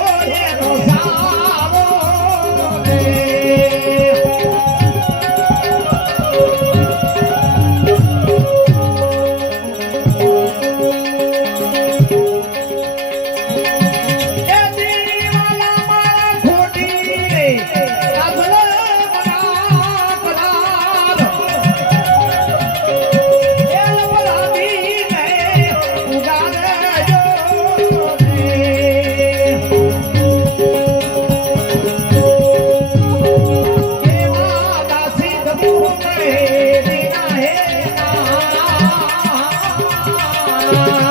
ઢોળે રોસા Thank you.